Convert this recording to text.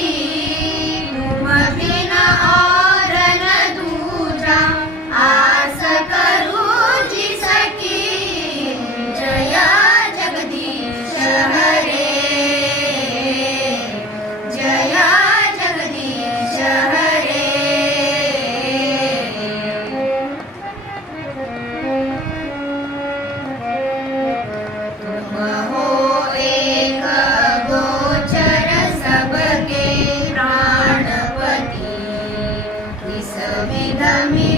see.